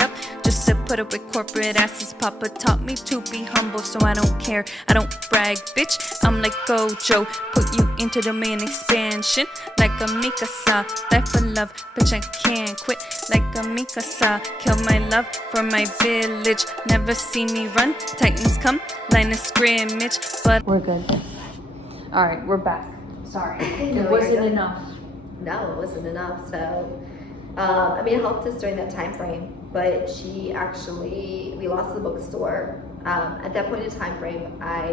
up just to put up with corporate asses. Papa taught me to be humble, so I don't care, I don't brag, bitch. I'm like Gojo, put you into domain expansion like a Mikasa. Life for love, bitch, I can't quit like a Mikasa. Kill my love for my village, never see me run. Titans come, line of scrimmage, but we're good. All right, we're back. Sorry, it wasn't enough. No, it wasn't enough. So, I mean, it helped us during that time frame. But we lost the bookstore. At that point in time frame, let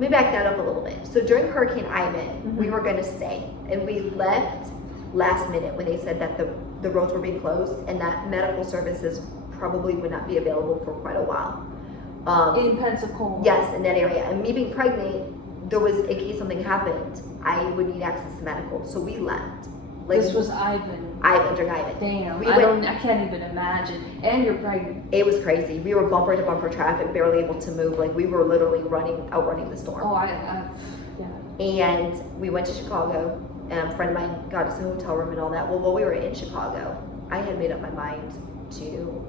me back that up a little bit. So during Hurricane Ivan, we were going to stay, and we left last minute when they said that the roads were being closed and that medical services probably would not be available for quite a while. In Pensacola. Yes, in that area. And me being pregnant, there was, in case something happened, I would need access to medical. So we left. This was Ivan. During Ivan. Damn, I can't even imagine. And you're pregnant. It was crazy. We were bumper to bumper traffic, barely able to move. Like, we were literally outrunning the storm. Oh, yeah. And we went to Chicago. A friend of mine got us a hotel room and all that. Well, while we were in Chicago, I had made up my mind to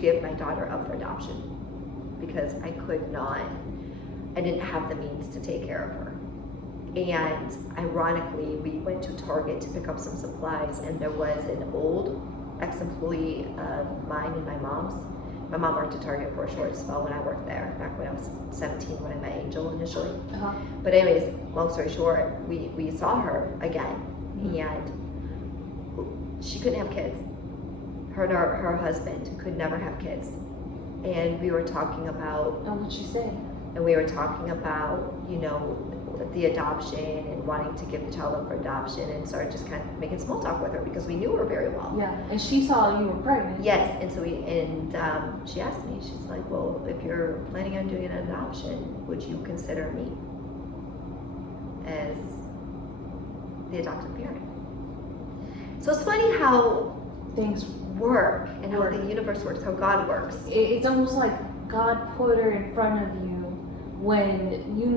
give my daughter up for adoption because I didn't have the means to take care of her. And ironically, we went to Target to pick up some supplies, and there was an old ex-employee of mine and my mom's. My mom worked at Target for a short spell when I worked there, back when I was 17, when I met Angel initially. But anyways, long story short, we saw her again, and she couldn't have kids. Her and her husband could never have kids. And we were talking about... Oh, what'd she say? And we were talking about, the adoption and wanting to give the child up for adoption, and started just kind of making small talk with her because we knew her very well. Yeah, and she saw you were pregnant. Yes, and so she asked me, she's like, well, if you're planning on doing an adoption, would you consider me as the adoptive parent? So it's funny how things work and how the universe works, how God works. It's almost like God put her in front of you when you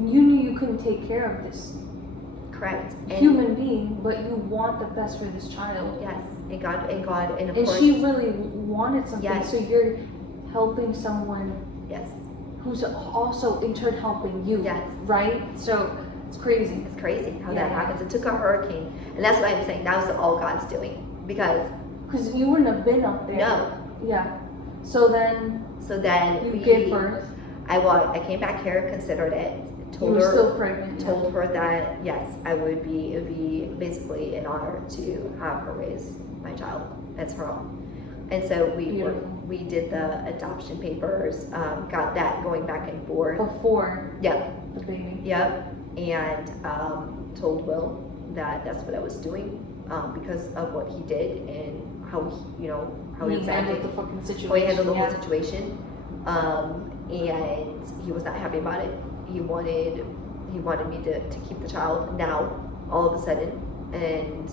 knew you couldn't take care of this human being, but you want the best for this child. Yes, and God, of and course, she really wanted something. Yes. So you're helping someone. Yes. Who's also in turn helping you. Yes. Right. So it's crazy. It's crazy how that happens. It took a hurricane, and that's what I'm saying. That was all God's doing because you wouldn't have been up there. No. Yeah. So then you gave birth. I came back here, considered it, you were still pregnant. Told her that yes, it would be basically an honor to have her raise my child as her own. And so we did the adoption papers, got that going back and forth. Before the baby. Yep. And told Will that that's what I was doing because of what he did and how he handled the fucking situation. How he handled the whole situation. And he was not happy about it. He wanted me to keep the child now, all of a sudden. And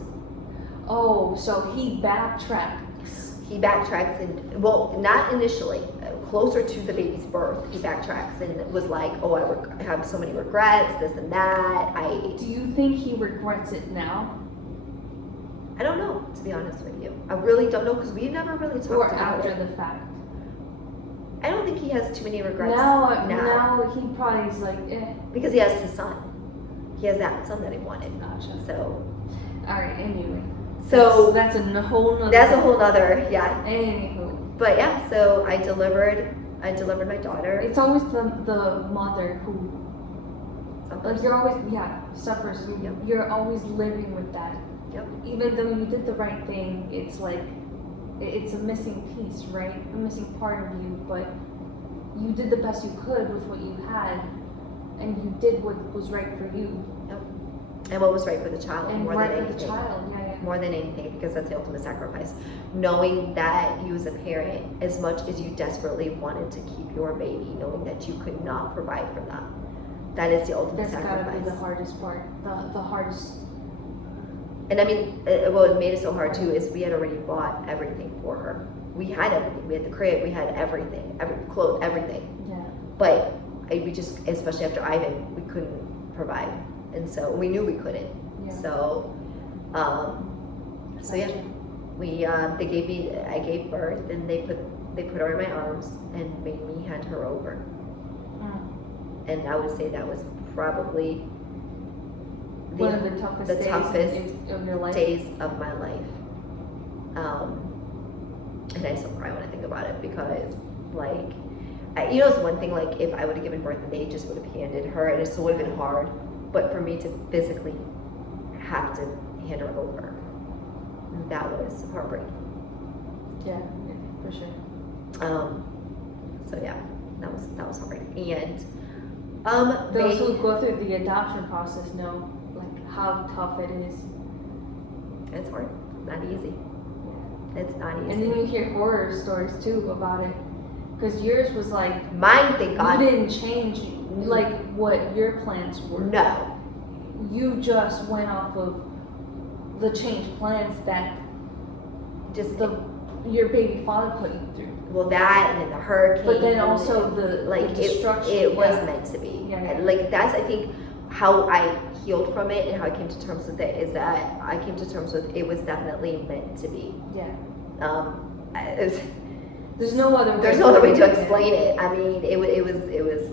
so he backtracks. He backtracks and, well, not initially. Closer to the baby's birth, he backtracks and was like, oh, I have so many regrets, this and that. Do you think he regrets it now? I don't know, to be honest with you. I really don't know because we've never really talked about it. Or after the fact. I don't think he has too many regrets now he probably is like, because he has his son. He has that son that he wanted. Gotcha. So. Alright, anyway. So. That's a whole nother. That's a whole nother, yeah. Anywho. But yeah, so I delivered my daughter. It's always the mother who, like, you're always, suffers. Yep. You're always living with that. Yep. Even though you did the right thing, it's like, it's a missing piece, right? A missing part of you, but you did the best you could with what you had, and you did what was right for you. Yep. And what was right for the child and more right than for anything. The child, More than anything, because that's the ultimate sacrifice. Knowing that you as a parent, as much as you desperately wanted to keep your baby, knowing that you could not provide for them, that is the ultimate sacrifice. That's gotta be the hardest part. The hardest. And I mean, what made it so hard too is we had already bought everything for her. We had everything. We had the crib. We had everything, clothes, everything. Yeah. But we just, especially after Ivan, we couldn't provide, and so we knew we couldn't. Yeah. So yeah. I gave birth, and they put her in my arms and made me hand her over. And I would say that was probably one of the toughest of your life. Days of my life. And I still cry when I think about it, because like, it's one thing, like if I would have given birth and they just would have handed her, and it still would have been hard, but for me to physically have to hand her over, that was heartbreaking. Yeah, for sure. So yeah, that was heartbreaking. And those who go through the adoption process know like how tough it is. It's hard. It's not easy. It's not easy. And then you hear horror stories too about it, because yours was like mine. Thank God. You didn't change like what your plans were. No. You just went off of the changed plans that just your baby father put you through. Well, that and then the hurricane. But then also the destruction. It was meant to be. Yeah. Like that's, I think, how I healed from it and how I came to terms with it, is that I came to terms with it was definitely meant to be. Yeah. There's no other way. There's no other way to explain it. I mean, it was.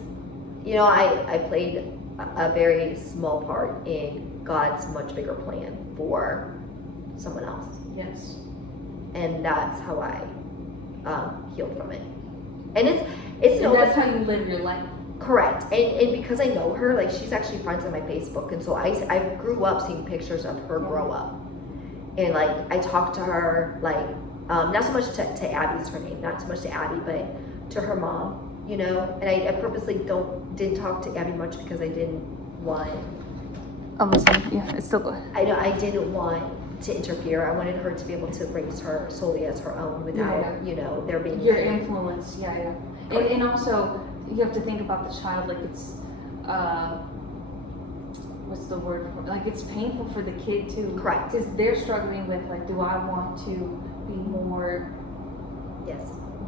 I played a very small part in God's much bigger plan for someone else. Yes. And that's how I healed from it. And it's and that's how you live your life. Correct. And because I know her, like she's actually friends on my Facebook, and so I grew up seeing pictures of her grow up, and like I talked to her, like not so much to Abby's her name, not so much to Abby, but to her mom, and I purposely didn't talk to Abby much because I didn't want. I'm listening. Yeah, it's still good. I didn't want to interfere. I wanted her to be able to raise her solely as her own without, there being your influence. Yeah. And also you have to think about the child, like it's what's the word for, like it's painful for the kid too. Correct. Because they're struggling with like, do I want to be more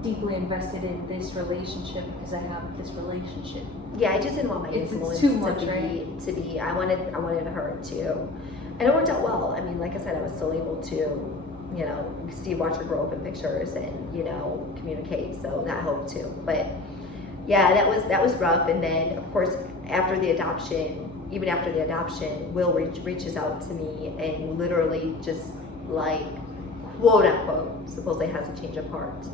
deeply invested in this relationship because I have this relationship? Yeah, I just didn't want my influence it's too much, to be. I wanted her to, and it worked out well. I mean, like I said, I was still able to, watch her grow up in pictures and communicate, so that helped too. But yeah, that was rough. And then of course after the adoption, Will reaches out to me and literally just like quote unquote supposedly has a change of heart.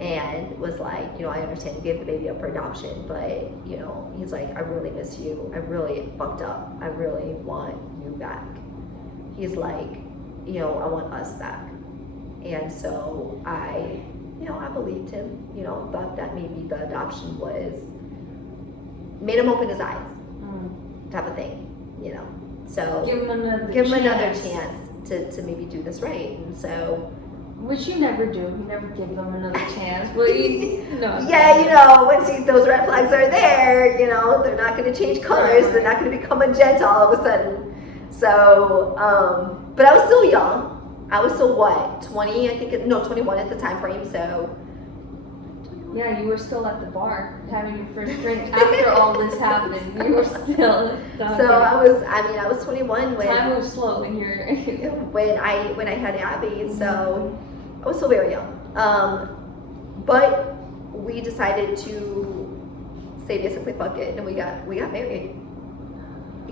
And was like, I understand you gave the baby up for adoption, but he's like, I really miss you. I really fucked up. I really want you back. He's like, I want us back. And so I believed him, thought that maybe the adoption made him open his eyes, type of thing, So give him another chance to maybe do this right. And so. Which you never do. You never give them another chance. Well, no. Yeah, once those red flags are there, they're not going to change colors. They're not going to become magenta all of a sudden. So, but I was still young. I was still 20? 21 at the time frame. So. Yeah, you were still at the bar having your first drink after all this happened. You were still. So I was 21 when. Time moves slow when you're. when I had Abby, so I was still very young. But we decided to say basically fuck it, and we got married.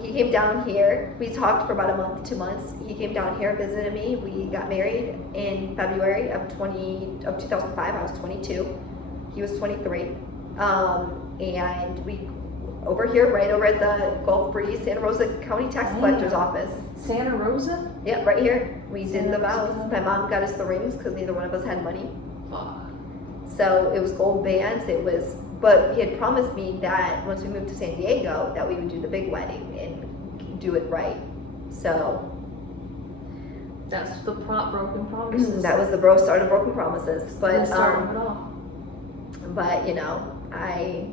He came down here. We talked for about a month, 2 months. He came down here, visited me. We got married in February of 2005. I was 22. He was 23. And we over here, right over at the Gulf Breeze, Santa Rosa County Tax Collector's Office. Santa Rosa? Yep, right here. We did the vows. My mom got us the rings because neither one of us had money. So it was gold bands. But he had promised me that once we moved to San Diego, that we would do the big wedding and do it right. So that's the broken promises. That was the start of broken promises. But the start of it all. But I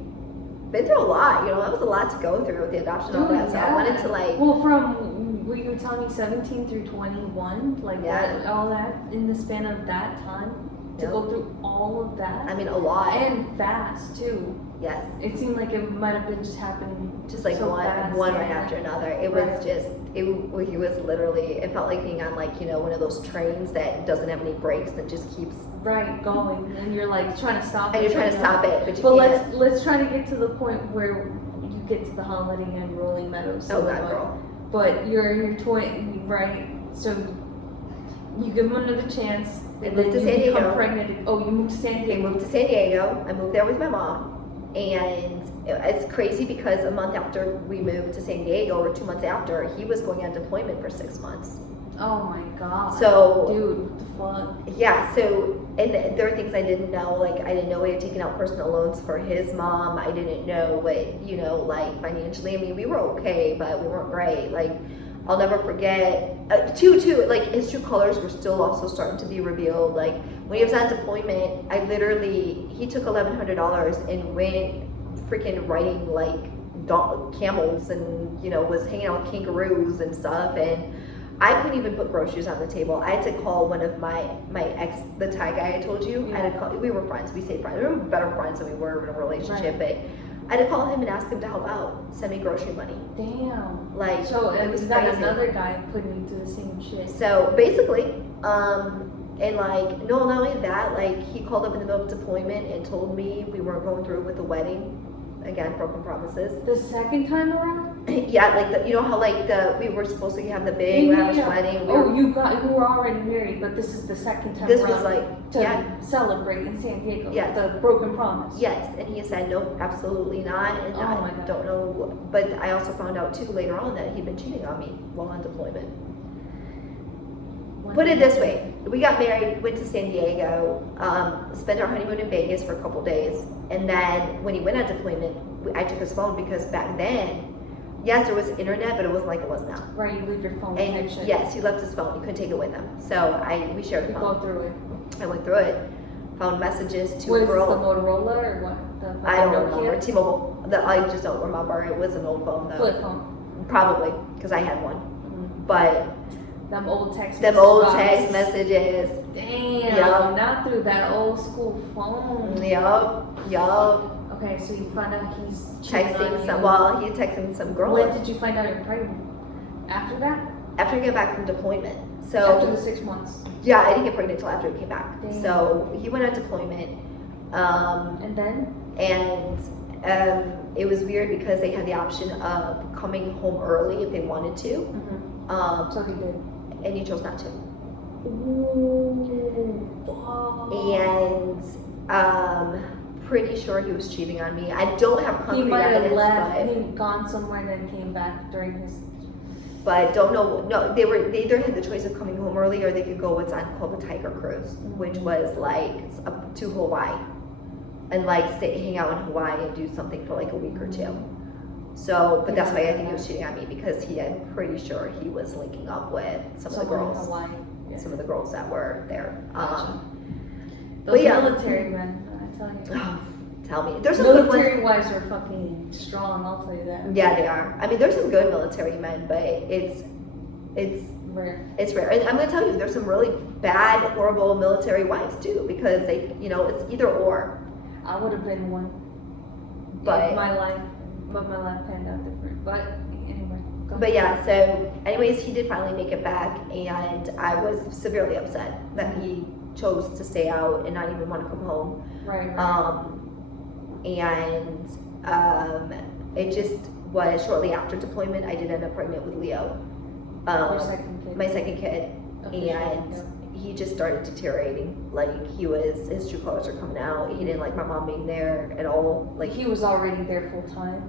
been through a lot. That was a lot to go through with the adoption and all that. So I wanted to Well, from what you were telling me, 17 through 21, that, all that in the span of that time. To go through all of that. I mean, a lot. And fast, too. Yes. It seemed like it might have been just happening just like so one fast, right after another. It was just, he was literally, it felt like being on like, you know, one of those trains that doesn't have any brakes and just keeps, right, going, and you're like trying to stop and it. you're trying to stop it, but you But can't. let's try to get to the point where you get to the Holiday Inn Rolling Meadows. Oh God, girl. But you're in your 20s, right? So you give them another chance, We and moved then to you San become Diego. pregnant. Oh, you moved to San I Diego. moved to San Diego. I moved there with my mom, and it's crazy because a month after we moved to San Diego, or 2 months after, he was going on deployment for 6 months. Oh my God. So dude, what the fuck? yeah, so and there are things I didn't know. Like I didn't know he had taken out personal loans for his mom. I didn't know what, you know, like financially. I mean, we were okay, but we weren't great. Like I'll never forget. Too, like his true colors were still also starting to be revealed. Like when he was on deployment, he took $1,100 and went freaking riding like camels, and you know was hanging out with kangaroos and stuff. And I couldn't even put groceries on the table. I had to call one of my ex, the Thai guy I told you. I had to call. We were friends. We stayed friends. We were better friends than we were in a relationship. But I had to call him and ask him to help out, send me grocery money. Damn. Like So it and was was that crazy. another guy putting you through the same shit? So basically, and like no, not only that, like he called up in the middle of deployment and told me we weren't going through with the wedding. Again, broken promises. The second time around? Yeah, like you know how like we were supposed to have the big lavish wedding. You were already married, but this is the second time This around was like to celebrate in San Diego. Yes. The broken promise. Yes, and he said no, absolutely not, and Oh my I God. don't know. But I also found out too later on that he'd been cheating on me while on deployment. What Put it the- this way: we got married, went to San Diego, spent our honeymoon in Vegas for a couple days, and then when he went on deployment, I took his phone because back then, yes, there was internet, but it wasn't like it was now. Right, you leave your phone And type shit. yes, he left his phone; he couldn't take it with him. So we shared You a go phone. through it. I went through it, found messages to Was a this the girl. Motorola or what? The I don't Nokia? remember. T-Mobile. I just don't remember. It was an old phone though. Flip phone. Probably because I had one. Mhm. But Them old text them message old box. text messages. Damn, Yeah. not through that old school phone. Yup. Okay, so you find out he's cheating on Texting you. some. Well, he texting some girl When did you find out you're pregnant? After that? after he got back from deployment. After So the 6 months. yeah, I didn't get pregnant until after he came back. Damn. So he went on deployment. And then? And it was weird because they had the option of coming home early if they wanted to. So he did. And he chose not to. Ooh. And pretty sure he was cheating on me. I don't have He concrete might have evidence, left, he'd gone somewhere and then came back during his. but don't know. No, they either had the choice of coming home early or they could go what's on called the Tiger Cruise, which was like up to Hawaii, and like hang out in Hawaii and do something for like a week or two. So, but that's why I think he was cheating on me because I'm pretty sure he was linking up with some of the Somewhere in girls, Hawaii. Yeah. some of the girls that were there. Gotcha. But Those yeah. military men, I tell you. Tell me, there's some good ones. Military wives are fucking strong, I'll tell you that. Yeah, they are. I mean, there's some good military men, but it's Rare. rare. And I'm gonna tell you, there's some really bad, horrible military wives too, because they, it's either or. I would have been one. But- If my life panned out different. But anyway. Go But ahead. yeah, so anyways, he did finally make it back, and I was severely upset that he chose to stay out and not even want to come home. Right. It just was shortly after deployment. I did end up pregnant with Leo, Your second kid. my second kid, Officially, and yeah. he just started deteriorating. Like his true colors are coming out. He didn't like my mom being there at all. Like he was already there full time.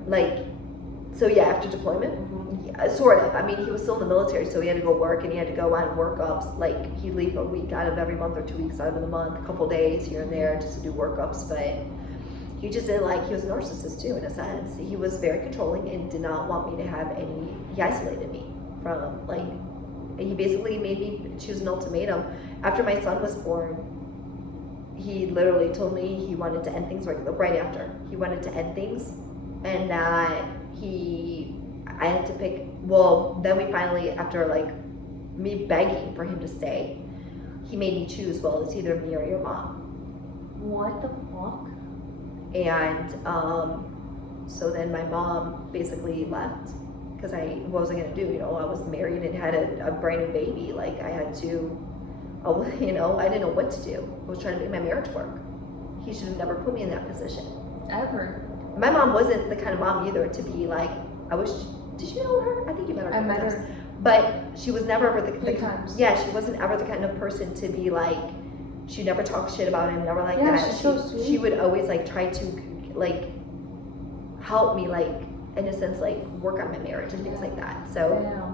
So yeah, after deployment. Mm-hmm. Yeah, sort of. I mean, he was still in the military, so he had to go work and he had to go on workups. Like, he'd leave a week out of every month or 2 weeks out of the month, a couple days here and there just to do workups. But he just didn't like, he was a narcissist too, in a sense. He was very controlling and did not want me to have any, he isolated me from, like, he basically made me choose an ultimatum. After my son was born, he literally told me he wanted to end things right after. He wanted to end things and that I had to pick, well, then we finally, after like me begging for him to stay, he made me choose, well, it's either me or your mom. What the fuck? And so then my mom basically left because what was I gonna do? You know, I was married and had a brand new baby. Like I had to, you know, I didn't know what to do. I was trying to make my marriage work. He should have never put me in that position. Ever. My mom wasn't the kind of mom either to be like, I wish. Did you know her? I think you met her. I met times. her. But she was never ever Few times. yeah, she wasn't ever the kind of person to be like, she never talked shit about him, never like Yeah, that. she's so sweet. She would always like try to like help me, like in a sense, like work on my marriage and things like that. So Yeah.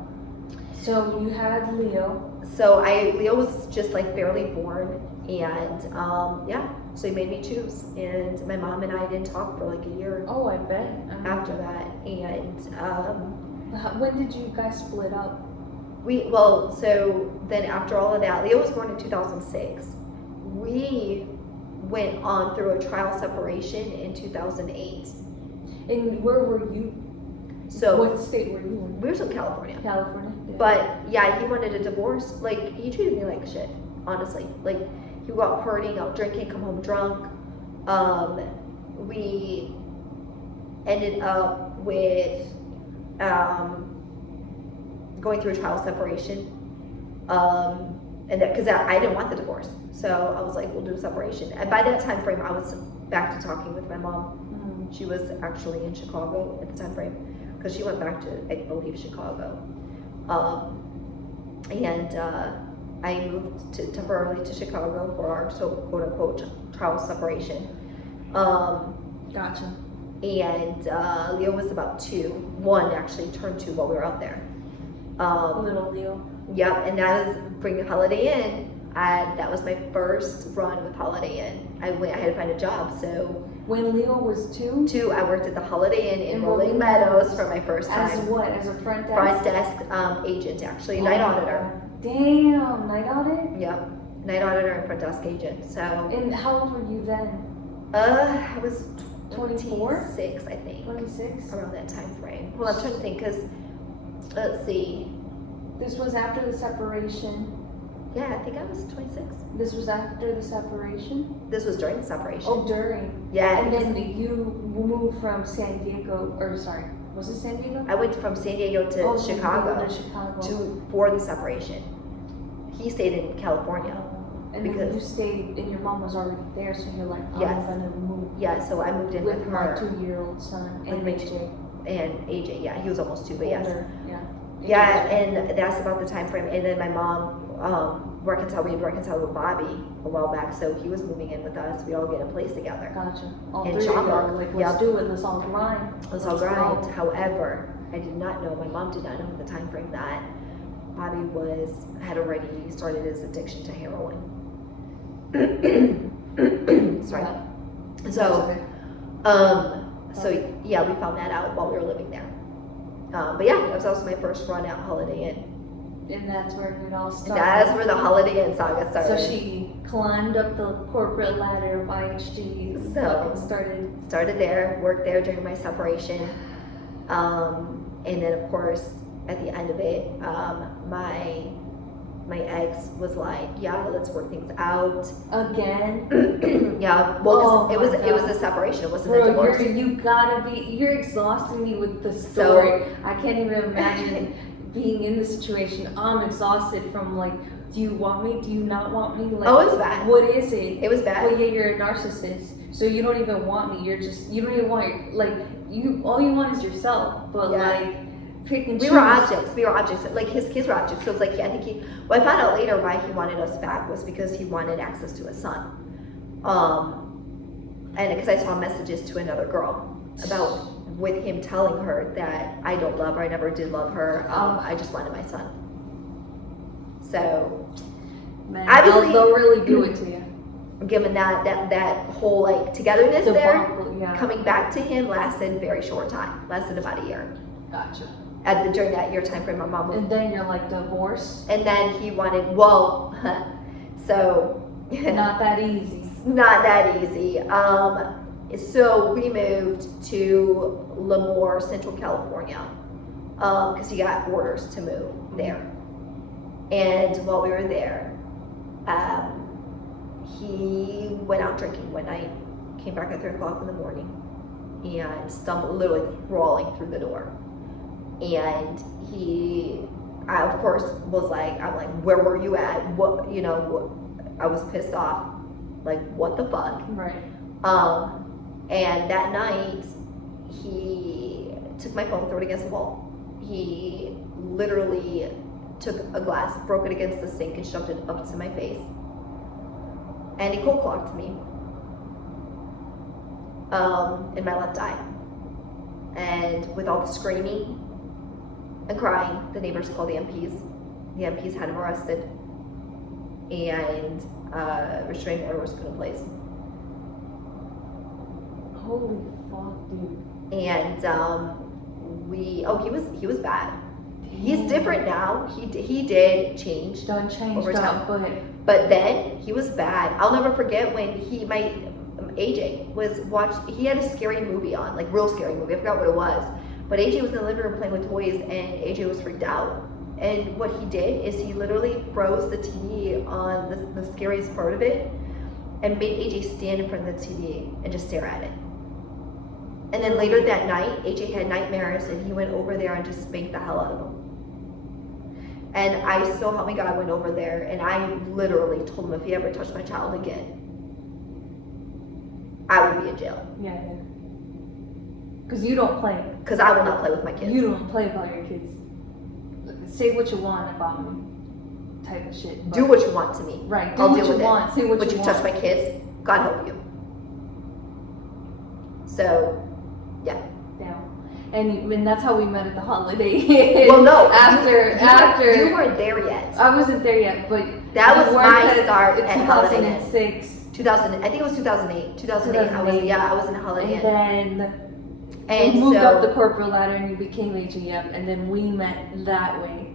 So you had Leo. Leo was just like barely born, and yeah, so he made me choose, and my mom and I didn't talk for like a year Oh, I bet. after that, and When did you guys split up? so then after all of that, Leo was born in 2006. We went on through a trial separation in 2008. And where were you? So What state were you in? we were still in California. California. Yeah. But yeah, he wanted a divorce. Like he treated me like shit, honestly. Like he would go out partying, out drinking, come home drunk. We ended up with going through a trial separation. And that because I didn't want the divorce, so I was like, we'll do a separation. And by that time frame, I was back to talking with my mom. Mhm. She was actually in Chicago at the time frame because she went back to, I believe, Chicago. And I moved temporarily to Chicago for our quote unquote trial separation. Gotcha. And Leo was about 2. 1 actually turned 2 while we were out there. Little Leo. Yep, and that was bringing Holiday Inn. That was my first run with Holiday Inn. I had to find a job, so When Leo was 2? 2, I worked at the Holiday Inn in In Rolling Rolling Meadows Meadows. for my first time. As what? As a front desk? Front desk agent, actually, night auditor. Damn, night audit? Yep, night auditor and front desk agent. So, And how old were you then? I was 24? 26, I think, 26? around that time frame. Well, I'm trying to think, because, let's see. This was after the separation. Yeah, I think I was 26. This was after the separation? This was during the separation. Oh, during. Yeah, And because then you moved from San Diego, or sorry, was it San Diego? I went from San Diego to Oh, Chicago to Chicago. for the separation. He stayed in California. And then because- you stayed, and your mom was already there, so you're like, I'm Yes. gonna move Yeah, so I moved in with with my her 2-year-old son and With AJ. and AJ. Yeah, he was almost 2, but yes. Older, yeah. Yeah, and that's about the time frame. And then my mom we had reconciled with Bobby a while back, so he was moving in with us. We all get a place together. Gotcha. All In 3 of Schaumburg, y'all, like, let's yep. do it, let's all grind. Let's all go. grind. However, I did not know, my mom did not know at the time frame that Bobby had already started his addiction to heroin. Sorry. Yeah. So, That's okay. so yeah, we found that out while we were living there. But yeah, that was also my first run at Holiday Inn. And that's where it all And started. that's where the Holiday Inn saga So started. she climbed up the corporate ladder of IHG and So- fucking started. There, worked there during my separation. And then of course, at the end of it, my ex was like, yeah, let's work things out. Again? Yeah, well, 'cause Oh it was my a separation, it wasn't a Bro, divorce. you're exhausting me with the story. I can't even imagine being in this situation. I'm exhausted from like, do you want me? Do you not want me? Like, Oh, it was bad. What is it? It was bad. Well, yeah, you're a narcissist, so you don't even want me. You don't even want, like, all you want is yourself, but Yeah. like, pick and We choose. were objects, like his kids were objects. So it's like, I think I found out later why he wanted us back was because he wanted access to his son. And because I saw messages to another girl with him telling her that I don't love her, I never did love her, I just wanted my son. So, Man, obviously- they'll really do it to you. given that whole like togetherness there, Debacle, yeah. coming back to him lasted a very short time, lasted about a year. Gotcha. During that year time frame, my mom was. And then you're like, divorce? And then he wanted, so Not that easy. not that easy. So we moved to Lemoore, Central California, because he got orders to move there. And while we were there, he went out drinking one night, came back at 3 o'clock in the morning, and stumbled, literally crawling through the door. and I of course was like, I'm like, where were you at? What, you know, I was pissed off, like, what the fuck? Right. And that night, he took my phone, threw it against the wall. He literally took a glass, broke it against the sink, and shoved it up to my face. And he cold clocked me in my left eye. And with all the screaming and crying, the neighbors called the MPs. The MPs had him arrested, and restraining order was put in place. Holy fuck, dude. And he was bad. He's different now. He did change. Done changed over up, time. But then he was bad. I'll never forget when AJ he had a scary movie on, like real scary movie. I forgot what it was. But AJ was in the living room playing with toys, and AJ was freaked out. And what he did is he literally froze the TV on the scariest part of it, and made AJ stand in front of the TV and just stare at it. And then later that night, AJ had nightmares, and he went over there and just spanked the hell out of him. And I, so help me God, went over there, and I literally told him if he ever touched my child again, I would be in jail. Yeah. Because you don't play. Because I will not play with my kids. You don't play about your kids. Say what you want about me, type of shit. Do what you want to me. Right. Do I'll what deal you with want. it. Say what But you you want. touch my kids, God help you. So, yeah. Yeah. And that's how we met at the holiday. Well, no. After You weren't there yet. I wasn't there yet, but That we was worked my start at Holiday Inn. 2006. 2000, I think it was 2008. 2008. I was in a Holiday Inn. And then And you moved so, up the corporate ladder and you became HEF, and then we met that way.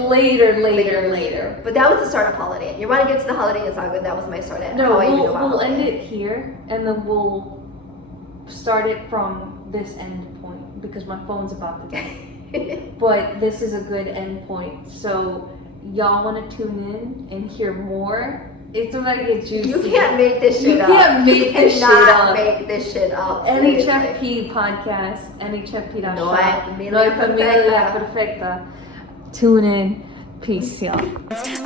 Later. But that was the start of Holiday Inn. You want to get to the Holiday Inn saga? That was my start at. No, how I even know about we'll Holiday end Inn. it here, and then we'll start it from this end point because my phone's about to die. But this is a good end point. So y'all want to tune in and hear more? It's about to get juicy. You can't make this shit up. You can't make this shit cannot up. make this shit up. seriously. NHFP podcast, NHFP.shop. No hay familia No hay familia perfecta. perfecta. Tune in. Peace, y'all.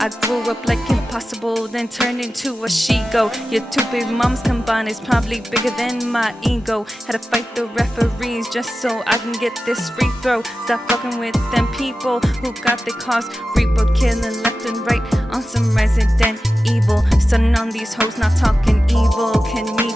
I grew up like impossible, then turned into a she-go. Your two big moms combined is probably bigger than my ego. Had to fight the referees just so I can get this free throw. Stop fucking with them people who got their cars repoed, killing left and right on some Resident Evil. Stunning on these hoes, not talking evil. Knievel.